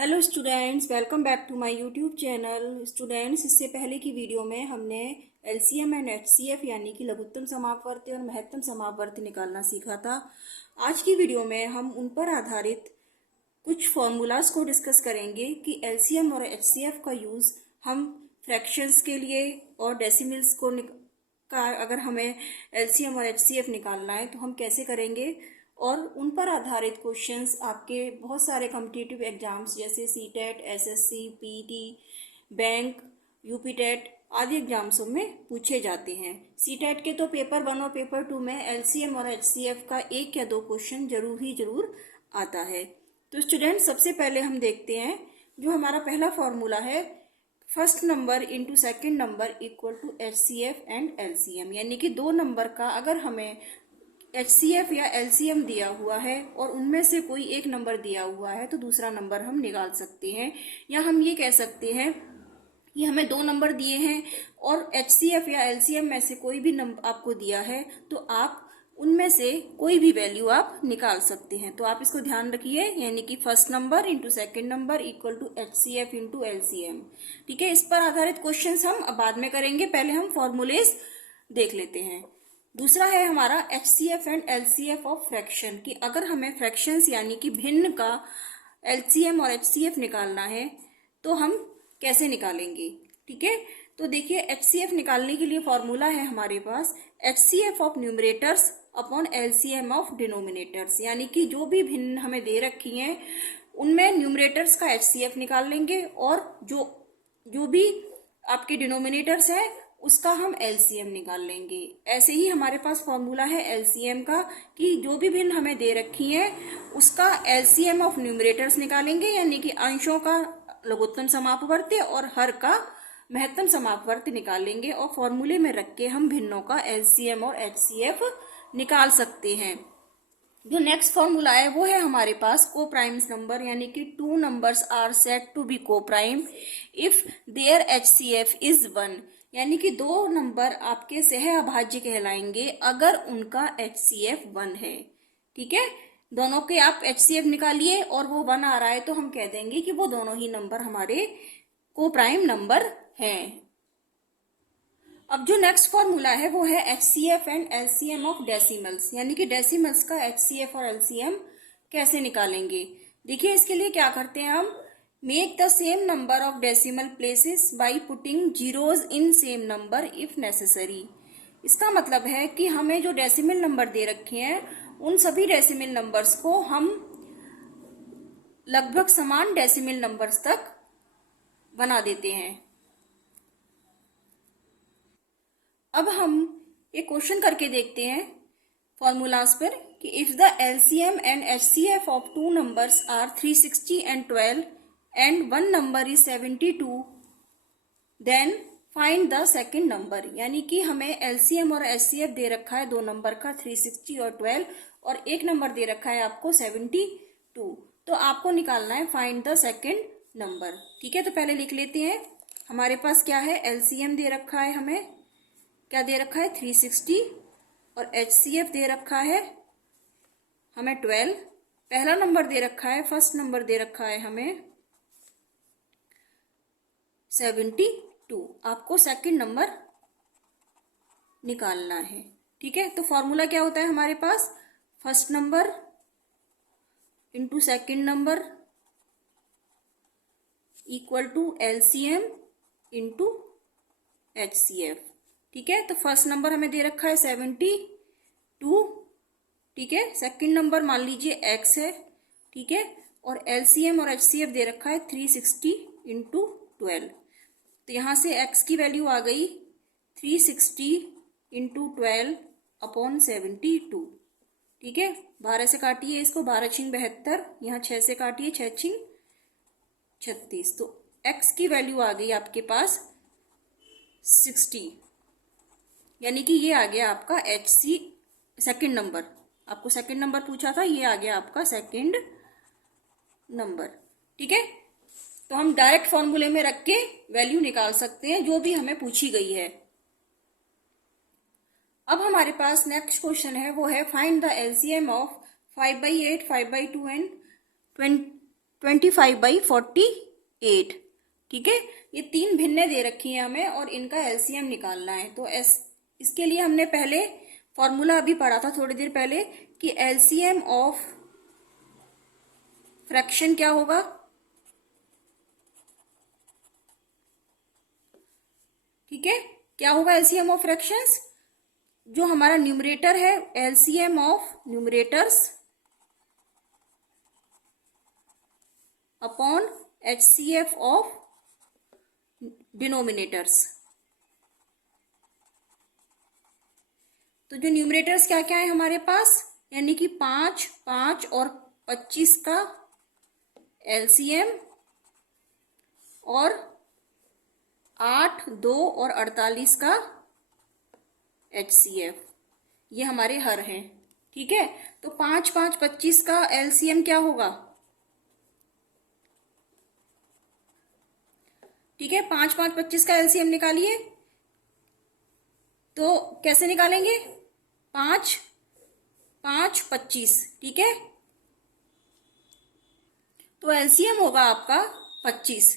Hello students, welcome back to my YouTube channel. Students, इससे पहले की वीडियो में हमने एलसीएम एंड एचसीएफ यानी कि लघुत्तम समापवर्ती और महत्तम समापवर्ती निकालना सीखा था। आज की वीडियो में हम उन पर आधारित कुछ फॉर्मूलाज को डिस्कस करेंगे कि एलसीएम और एचसीएफ का यूज़ हम फ्रैक्शंस के लिए और डेसिमल्स का अगर हमें एलसीएम और एचसीएफ निकालना है तो हम कैसे करेंगे, और उन पर आधारित क्वेश्चंस आपके बहुत सारे कॉम्पिटिटिव एग्जाम्स जैसे CTET, SSC, PT, bank, UPTET आदि एग्जाम्सों में पूछे जाते हैं। सीटेट के तो पेपर 1 और पेपर 2 में एलसीएम और एचसीएफ का 1 या 2 क्वेश्चन जरूर आता है। तो स्टूडेंट, सबसे पहले हम देखते हैं जो हमारा पहला फॉर्मूला है, first number into second number equal to HCF and LCM. यानी कि दो नंबर का अगर हमें एचसीएफ या एलसीएम दिया हुआ है और उनमें से कोई एक नंबर दिया हुआ है तो दूसरा नंबर हम निकाल सकते हैं। या हम ये कह सकते हैं कि हमें दो नंबर दिए हैं और एचसीएफ या एलसीएम में से कोई भी नंबर आपको दिया है तो आप उनमें से कोई भी वैल्यू आप निकाल सकते हैं। तो आप इसको ध्यान रखिए, यानी कि first number into second number equal to HCF into LCM. ठीक है, इस पर आधारित क्वेश्चंस हम बाद में करेंगे, पहले हम फॉर्मूलेज देख लेते हैं। दूसरा है हमारा HCF and LCF of fraction, कि अगर हमें फ्रैक्शंस यानी कि भिन्न का एलसीएम और एचसीएफ निकालना है तो हम कैसे निकालेंगे। ठीक है, तो देखिए एचसीएफ निकालने के लिए फॉर्मूला है हमारे पास HCF of numerators upon LCM of denominators. यानी कि जो भी भिन्न हमें दे रखी हैं उनमें न्यूमरेटर्स का एचसीएफ निकाल लेंगे और जो भी आपके डिनोमिनेटर्स है उसका हम एलसीएम निकाल लेंगे। ऐसे ही हमारे पास फॉर्मूला है एलसीएम का कि जो भी भिन्न हमें दे रखी है उसका एलसीएम ऑफ न्यूमरेटर्स निकालेंगे, यानी कि अंशों का लघुत्तम समापवर्ती और हर का महत्तम समापवर्ती निकालेंगे और फॉर्मूले में रख के हम भिन्नों का एलसीएम और एचसीएफ निकाल सकते हैं। जो नेक्स्ट फॉर्मूला है वो है हमारे पास को प्राइम्स नंबर, यानी कि two numbers are said to be coprime if their HCF is 1। यानी कि दो नंबर आपके सह अभाज्य कहलाएंगे अगर उनका एचसीएफ 1 है। ठीक है, दोनों के आप एचसीएफ निकालिए और वो 1 आ रहा है तो हम कह देंगे कि वो दोनों ही नंबर हमारे को प्राइम नंबर हैं। अब जो नेक्स्ट फॉर्मूला है वो है HCF and LCM of decimals, यानी कि डेसिमल्स का एचसीएफ और एलसीएम कैसे निकालेंगे। देखिए इसके लिए क्या करते हैं हम, make the same number of decimal places by putting zeros in same number if necessary. इसका मतलब है कि हमें जो डेसिमल नंबर दे रखे हैं उन सभी डेसिमल नंबर्स को हम लगभग समान डेसिमल नंबर्स तक बना देते हैं। अब हम एक क्वेश्चन करके देखते हैं फॉर्मूलाज पर कि if the LCM and HCF of two numbers are 360 and 12 and one number is 72, then find the second number. यानी कि हमें एलसीएम और एचसीएफ दे रखा है दो नंबर का 360 और 12 और एक नंबर दे रखा है आपको 72, तो आपको निकालना है फाइंड द सेकेंड नंबर। ठीक है, तो पहले लिख लेते हैं। हमारे पास क्या है, एलसीएम दे रखा है, हमें क्या दे रखा है 360 और एचसीएफ दे रखा है हमें 12। पहला नंबर दे रखा है, फर्स्ट नंबर दे रखा है हमें 72। आपको सेकंड नंबर निकालना है। ठीक है, तो फॉर्मूला क्या होता है हमारे पास, first number into second number equal to LCM into HCF. ठीक है, तो फर्स्ट नंबर हमें दे रखा है 72। ठीक है, सेकंड नंबर मान लीजिए x है। ठीक है, और एलसीएम और एचसीएफ दे रखा है 360 इंटू 12। तो यहाँ से x की वैल्यू आ गई 360 इंटू 12 अपॉन 72। ठीक है, 12 से काटिए इसको, 12 छिंग 72, यहाँ 6 से काटिए 6 छिंग 36, तो x की वैल्यू आ गई आपके पास 60। यानी कि ये आ गया आपका एचसी सेकंड नंबर। आपको सेकंड नंबर पूछा था, ये आ गया आपका सेकंड नंबर। ठीक है, तो हम डायरेक्ट फॉर्मूले में रख के वैल्यू निकाल सकते हैं जो भी हमें पूछी गई है। अब हमारे पास नेक्स्ट क्वेश्चन है वो है find the LCM of 5/8, 5/2 and 25/48। ठीक है, ये तीन भिन्नें दे रखी हैं हमें और इनका एलसीएम निकालना है। तो इसके लिए हमने पहले फॉर्मूला अभी पढ़ा था थोड़ी देर पहले कि एलसीएम ऑफ फ्रैक्शन क्या होगा। ठीक है, क्या होगा एलसीएम ऑफ फ्रैक्शंस? जो हमारा न्यूमरेटर है, LCM of numerators upon HCF of denominators. तो जो न्यूमरेटर्स क्या क्या है हमारे पास, यानी कि 5, 5 और 25 का एलसीएम और 8, 2 और 48 का एचसीएफ, ये हमारे हर हैं। ठीक है, तो 5, 5, 25 का एलसीएम क्या होगा? ठीक है, 5, 5, 25 का एलसीएम निकालिए। तो कैसे निकालेंगे? 5, 5, 25। ठीक है, तो एलसीएम होगा आपका 25,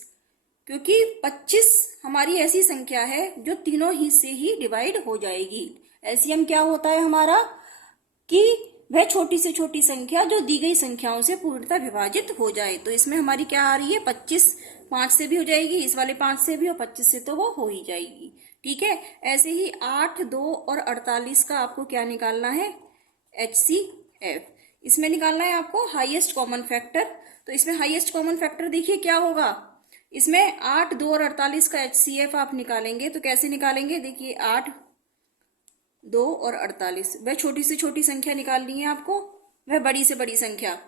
क्योंकि 25 हमारी ऐसी संख्या है जो तीनों ही से ही डिवाइड हो जाएगी। एलसीएम क्या होता है हमारा कि वह छोटी से छोटी संख्या जो दी गई संख्याओं से पूर्णतः विभाजित हो जाए। तो इसमें हमारी क्या आ रही है? 25 5 से भी हो जाएगी, इस वाले 5 से भी, और 25 से तो वो हो ही जाएगी। ठीक है, ऐसे ही 8, 2 और 48 का आपको क्या निकालना है? एचसीएफ। इसमें निकालना है आपको हाईएस्ट कॉमन फैक्टर। तो इसमें हाईएस्ट कॉमन फैक्टर देखिए क्या होगा, इसमें 8, 2 और 48 का एचसीएफ आप निकालेंगे तो कैसे निकालेंगे? देखिए 8, 2 और 48, वह छोटी से छोटी संख्या निकालनी है आपको, वह बड़ी से बड़ी संख्या,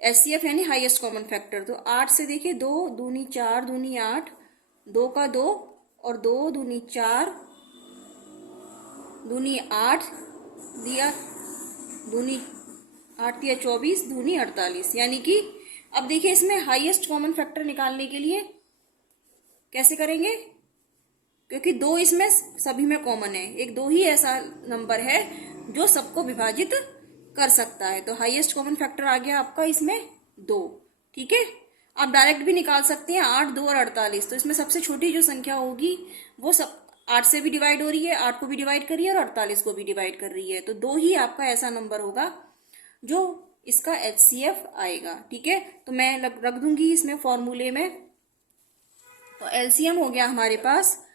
एचसीएफ यानी हाईएस्ट कॉमन फैक्टर। तो 8 से देखिए 2 दूनी 4 दूनी 8, 2 का 2 और 2 दूनी 4 दूनी 8 दिया, दूनी 8 दिया 24 दूनी 48। यानी कि अब देखिए इसमें हाईएस्ट कॉमन फैक्टर निकालने के लिए कैसे करेंगे? क्योंकि 2 इसमें सभी में कॉमन है, एक 2 ही ऐसा नंबर है जो सबको विभाजित कर सकता है। तो हाईएस्ट कॉमन फैक्टर आ गया आपका इसमें 2। ठीक है, आप डायरेक्ट भी निकाल सकते हैं 8, 2 और 48। तो इसमें सबसे छोटी जो संख्या होगी वो सब 8 से भी डिवाइड हो रही है, 8 को भी डिवाइड कर रही है और 48 को भी डिवाइड कर रही है। तो 2 ही आपका ऐसा नंबर होगा जो इसका एचसीएफ आएगा। ठीक है, तो मैं रख दूंगी इसमें फॉर्मूले में। तो एलसीएम हो गया हमारे पास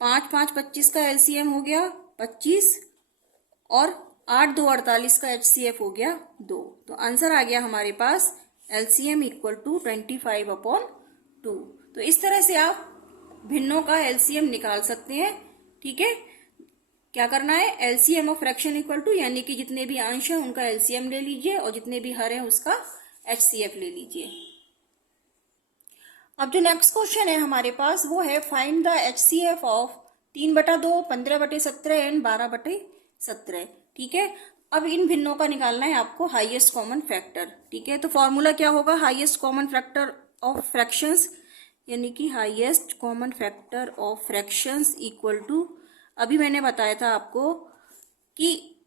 5, 5, 25 का एलसीएम हो गया 25 और 8, 2, 48 का एचसीएफ हो गया 2। तो आंसर आ गया हमारे पास एलसीएम इक्वल टू 25/2। तो इस तरह से आप भिन्नों का एलसीएम निकाल सकते हैं। ठीक है, क्या करना है? LCM of fraction equal to, यानी कि जितने भी अंश हैं उनका एलसीएम ले लीजिए और जितने भी हर हैं उसका एचसीएफ ले लीजिए। अब जो नेक्स्ट क्वेश्चन है हमारे पास वो है find the HCF of 3/2, 15/17 and 12/17। ठीक है, अब इन भिन्नों का निकालना है आपको हाईएस्ट कॉमन फैक्टर। ठीक है, तो फॉर्मूला क्या होगा? Highest common factor of fractions, यानी कि highest common factor of fractions equal to, अभी मैंने बताया था आपको कि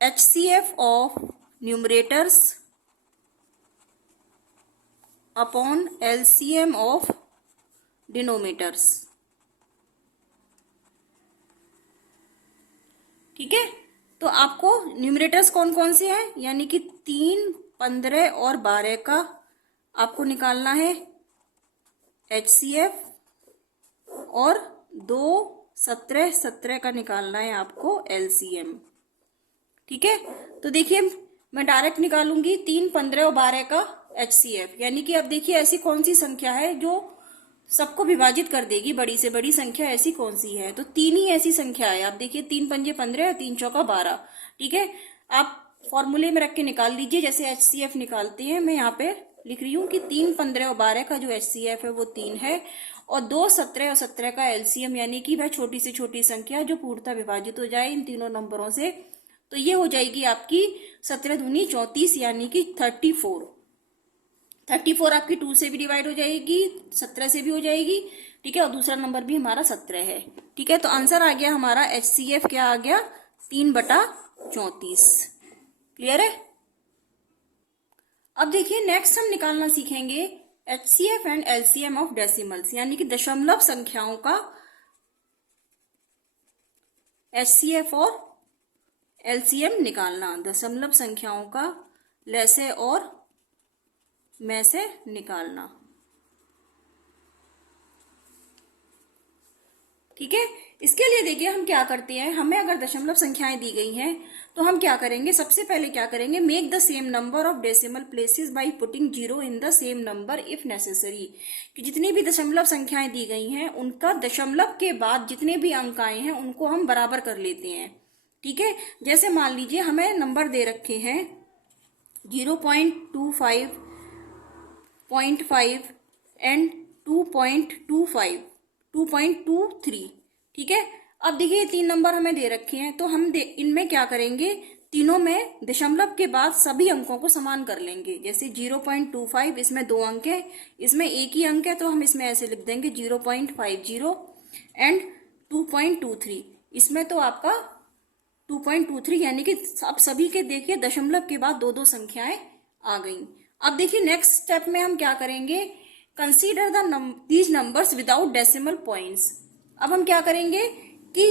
HCF of numerators upon LCM of denominators. ठीक है, तो आपको न्यूमरेटर्स कौन कौन से हैं, यानी कि 3, 15 और 12 का आपको निकालना है एचसीएफ और 2, 17, 17 का निकालना है आपको एलसीएम। ठीक है, तो देखिए मैं डायरेक्ट निकालूंगी 3, 15 और 12 का एचसीएफ। यानी कि अब देखिए ऐसी कौन सी संख्या है जो सबको विभाजित कर देगी, बड़ी से बड़ी संख्या ऐसी कौन सी है? तो 3 ही ऐसी संख्या है। आप देखिए 3 पंजे 15 और 3 चौका 12। ठीक है, आप फॉर्मूले में रख के निकाल लीजिए जैसे एचसीएफ निकालते हैं। मैं यहाँ पे लिख रही हूँ कि 3, 15 और 12 का जो एचसीएफ है वो 3 है और 2, 17 और 17 का एलसीएम, यानी कि वह छोटी से छोटी संख्या जो पूर्णतः विभाजित हो जाए इन तीनों नंबरों से, तो ये हो जाएगी आपकी 17 दूनी 34, यानी कि 34। 34 आपकी 2 से भी डिवाइड हो जाएगी, 17 से भी हो जाएगी। ठीक है, और दूसरा नंबर भी हमारा 17 है। ठीक है, तो आंसर आ गया हमारा एचसीएफ क्या आ गया? 3/34। क्लियर है? अब देखिए नेक्स्ट हम निकालना सीखेंगे HCF and LCM of decimals, यानी कि दशमलव संख्याओं का HCF और LCM निकालना, दशमलव संख्याओं का लसे और में से निकालना। ठीक है, इसके लिए देखिए हम क्या करते हैं, हमें अगर दशमलव संख्याएं दी गई हैं तो हम क्या करेंगे, सबसे पहले क्या करेंगे, make the same number of decimal places by putting zero in the same number if necessary, कि जितनी भी दशमलव संख्याएं दी गई हैं उनका दशमलव के बाद जितने भी अंक आए हैं उनको हम बराबर कर लेते हैं। ठीक है, जैसे मान लीजिए हमें नंबर दे रखे हैं 0.25, 0.5 एंड 2.25, 2.23। ठीक है, अब देखिए ये तीन नंबर हमें दे रखे हैं, तो हम इनमें क्या करेंगे, तीनों में दशमलव के बाद सभी अंकों को समान कर लेंगे। जैसे 0.25 इसमें 2 अंक है, इसमें एक ही अंक है, तो हम इसमें ऐसे लिख देंगे 0.50 एंड 2.23, इसमें तो आपका 2.23, यानी कि अब सभी के देखिए दशमलव के बाद दो दो संख्याएं आ गई। अब देखिए नेक्स्ट स्टेप में हम क्या करेंगे, consider these numbers without decimal points. अब हम क्या करेंगे कि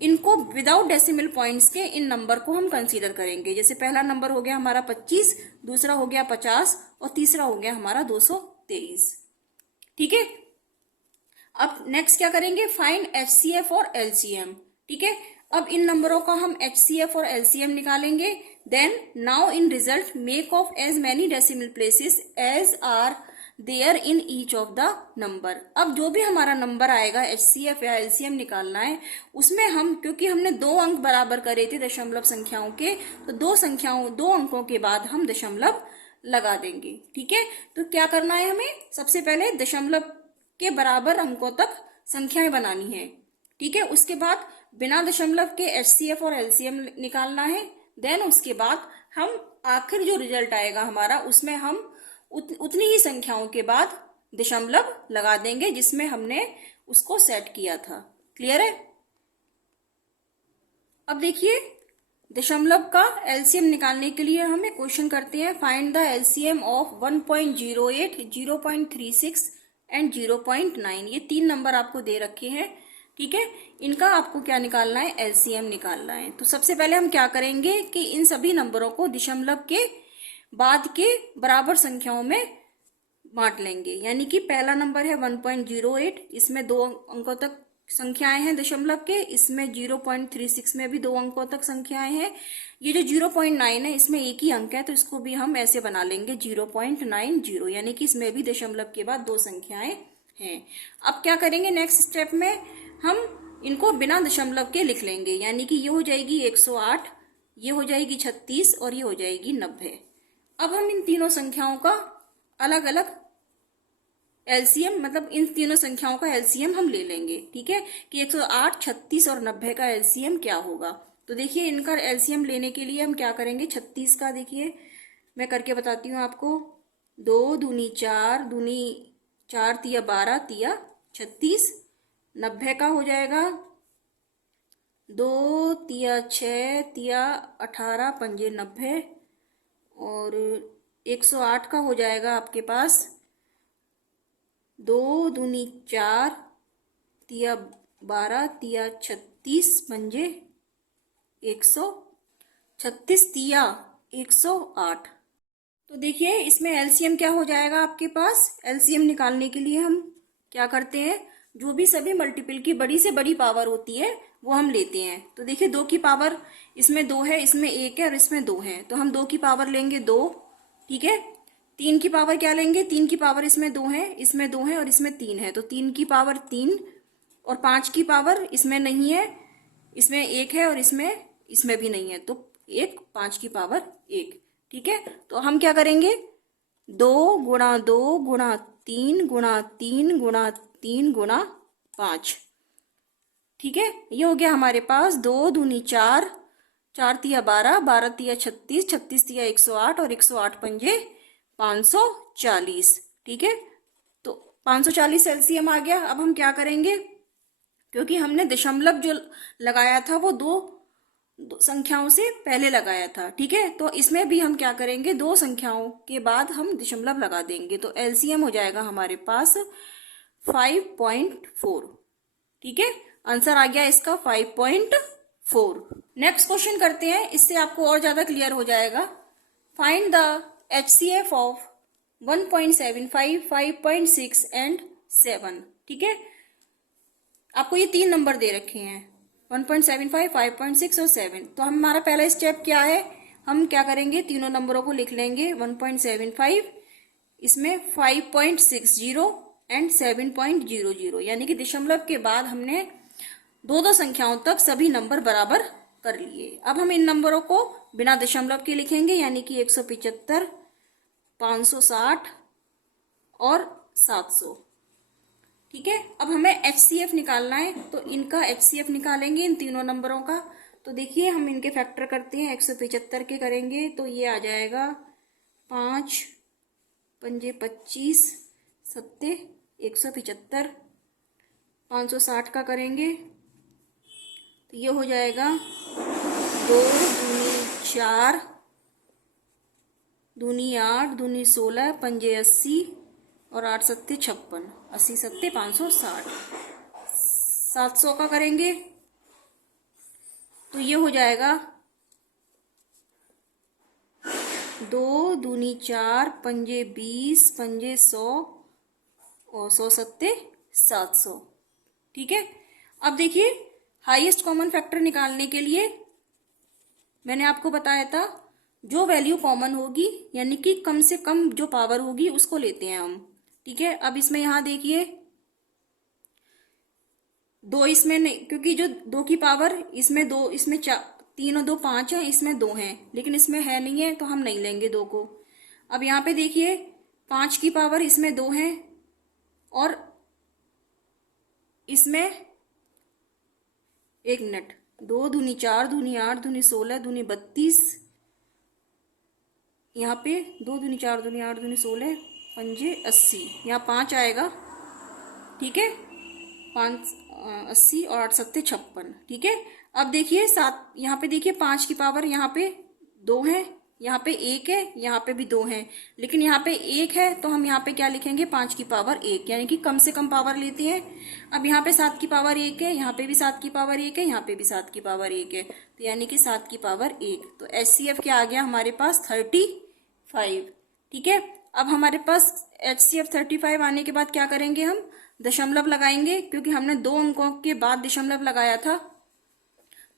इनको विदाउट डेसिमल पॉइंट्स के इन नंबर को हम कंसीडर करेंगे। जैसे पहला नंबर हो गया हमारा 25, दूसरा हो गया 50 और तीसरा हो गया हमारा 223। ठीक है, अब नेक्स्ट क्या करेंगे, फाइंड HCF और LCM। ठीक है, अब इन नंबरों का हम HCF और LCM निकालेंगे। Then now in result make of as many decimal places as are there in each of the number. अब जो भी हमारा नंबर आएगा HCF या LCM निकालना है, उसमें हम, क्योंकि हमने दो अंक बराबर करे थे दशमलव संख्याओं के, तो दो अंकों के बाद हम दशमलव लगा देंगे। ठीक है, तो क्या करना है, हमें सबसे पहले दशमलव के बराबर अंकों तक संख्याएं बनानी है। ठीक है, उसके बाद बिना दशमलव के HCF और LCM निकालना है। देन उसके बाद हम आखिर जो रिजल्ट आएगा हमारा, उसमें हम उतनी ही संख्याओं के बाद दशमलव लगा देंगे जिसमें हमने उसको सेट किया था। क्लियर है? अब देखिए दशमलव का LCM निकालने के लिए हमें क्वेश्चन करते हैं, find the LCM of 1.08, 0.36 and 0.9। ये तीन नंबर आपको दे रखे हैं। ठीक है, इनका आपको क्या निकालना है, LCM निकालना है। तो सबसे पहले हम क्या करेंगे कि इन सभी नंबरों को दशमलव के बाद के बराबर संख्याओं में बांट लेंगे। यानी कि पहला नंबर है 1.08, इसमें दो अंकों तक संख्याएं हैं दशमलव के, इसमें 0.36 में भी दो अंकों तक संख्याएं हैं। ये जो 0.9 है इसमें एक ही अंक है, तो इसको भी हम ऐसे बना लेंगे 0.90, यानी कि इसमें भी दशमलव के बाद दो संख्याएं हैं। अब क्या करेंगे, नेक्स्ट स्टेप में हम इनको बिना दशमलव के लिख लेंगे। यानी कि ये हो जाएगी 108, ये हो जाएगी 36 और ये हो जाएगी 90। अब हम इन तीनों संख्याओं का अलग अलग LCM, मतलब इन तीनों संख्याओं का LCM हम ले लेंगे। ठीक है, कि 108, 36 और 90 का LCM क्या होगा। तो देखिए इनका LCM लेने के लिए हम क्या करेंगे, 36 का देखिए मैं करके बताती हूँ आपको। 2 दूनी 4, दूनी 4 तिया 12 तिया 36। 90 का हो जाएगा 2 तिया 6 तिया 18 पंजे 90। और 108 का हो जाएगा आपके पास 2 दूनी 4 तिया 12 तिया 36 पंजे 136 तिया 108। तो देखिए इसमें LCM क्या हो जाएगा आपके पास। LCM निकालने के लिए हम क्या करते हैं, जो भी सभी मल्टीपल की बड़ी से बड़ी पावर होती है वो हम लेते हैं। तो देखिए 2 की पावर इसमें 2 है, इसमें 1 है और इसमें 2 है, तो हम 2 की पावर लेंगे 2। ठीक है, 3 की पावर क्या लेंगे, 3 की पावर इसमें 2 है, इसमें 2 है और इसमें 3 है, तो 3 की पावर 3। और 5 की पावर इसमें नहीं है, इसमें 1 है और इसमें भी नहीं है, तो 1, 5 की पावर 1। ठीक है, तो हम क्या करेंगे, 2 गुणा 2 गुणा 3 गुणा 3 गुणा 3 गुणा 5। ठीक है, ये हो गया हमारे पास 2 दूनी 4, 4 तिया 12, 12 तिया 36, 36 तिया 108 और 108 पंजे 540। ठीक है, तो 540 LCM आ गया। अब हम क्या करेंगे, क्योंकि हमने दशमलव जो लगाया था वो दो संख्याओं से पहले लगाया था। ठीक है, तो इसमें भी हम क्या करेंगे, दो संख्याओं के बाद हम दशमलव लगा देंगे, तो एलसीएम हो जाएगा हमारे पास 5.4। ठीक है, आंसर आ गया इसका 5.4। नेक्स्ट क्वेश्चन करते हैं, इससे आपको और ज्यादा क्लियर हो जाएगा। Find the HCF of 1.75, 5.6 and 7। ठीक है, आपको ये तीन नंबर दे रखे हैं, 1.75, 5.6 और 7। तो हमारा पहला स्टेप क्या है, हम क्या करेंगे, तीनों नंबरों को लिख लेंगे। 1.75, इसमें 5.60 एंड 7.00, यानी कि दशमलव के बाद हमने दो दो संख्याओं तक सभी नंबर बराबर कर लिए। अब हम इन नंबरों को बिना दशमलव के लिखेंगे, यानी कि 175, 560 और 700। ठीक है, अब हमें HCF निकालना है, तो इनका HCF निकालेंगे इन तीनों नंबरों का। तो देखिए हम इनके फैक्टर करते हैं, 175 के करेंगे तो ये आ जाएगा 5 पंजे 25, सत्ते 175। 560 का करेंगे तो ये हो जाएगा 2 दूनी 4, दूनी 8, दूनी 16, पंजे 80 और 8 सत्ते 56, 80 सत्ते 560। 700 का करेंगे तो ये हो जाएगा 2 दूनी 4, पंजे 20, पंजे 100 और 100 सत्ते 700। ठीक है, अब देखिए हाईएस्ट कॉमन फैक्टर निकालने के लिए मैंने आपको बताया था, जो वैल्यू कॉमन होगी यानी कि कम से कम जो पावर होगी उसको लेते हैं हम। ठीक है, अब इसमें यहां देखिए 2 इसमें नहीं, क्योंकि जो 2 की पावर इसमें 2, इसमें 3 और 2 5 है, इसमें 2 है, लेकिन इसमें है नहीं है तो हम नहीं लेंगे 2 को। अब यहाँ पे देखिए 5 की पावर इसमें 2 है और इसमें 1 मिनट, 2 दूनी 4, दूनी 8, दूनी 16, दूनी 32, यहाँ पे 2 दूनी 4, दूनी 8, दूनी 16, पंजे 80, यहाँ 5 आएगा। ठीक है, 5 80 और 8 सत्ते 56। ठीक है, अब देखिए 7, यहाँ पे देखिए 5 की पावर यहाँ पे 2 है, यहाँ पे 1 है, यहाँ पे भी 2 है, लेकिन यहाँ पे 1 है तो हम यहाँ पे क्या लिखेंगे, 5 की पावर 1, यानी कि कम से कम पावर लेते हैं। अब यहाँ पे 7 की पावर 1 है, यहाँ पे भी 7 की पावर 1 है, यहाँ पे भी 7 की पावर 1 है, तो यानी कि 7 की पावर 1। तो HCF क्या आ गया हमारे पास, 35। ठीक है, अब हमारे पास HCF 35 आने के बाद क्या करेंगे, हम दशमलव लगाएंगे, क्योंकि हमने 2 अंकों के बाद दशमलव लगाया था,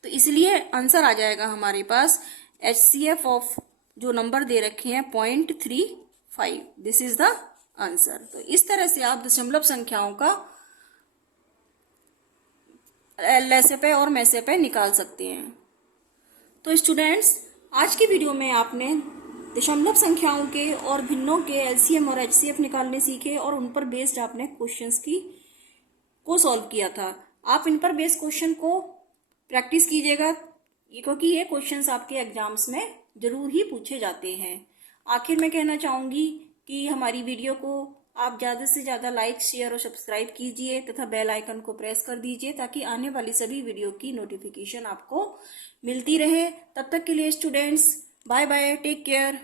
तो इसलिए आंसर आ जाएगा हमारे पास HCF ऑफ जो नंबर दे रखे हैं 0.35। This is the answer. तो इस तरह से आप दशमलव संख्याओं का LSA और MSA निकाल सकते हैं। तो स्टूडेंट्स, आज की वीडियो में आपने दशमलव संख्याओं के और भिन्नों के LCM और HCF निकालने सीखे और उन पर बेस्ड आपने क्वेश्चंस को सॉल्व किया था। आप इन पर बेस्ड क्वेश्चन को प्रैक्टिस कीजिएगा, क्योंकि ये क्वेश्चंस आपके एग्जाम्स में जरूर ही पूछे जाते हैं। आखिर में कहना चाहूँगी कि हमारी वीडियो को आप ज़्यादा से ज़्यादा लाइक, शेयर और सब्सक्राइब कीजिए तथा बेल आइकन को प्रेस कर दीजिए, ताकि आने वाली सभी वीडियो की नोटिफिकेशन आपको मिलती रहे। तब तक के लिए students, bye bye, take care.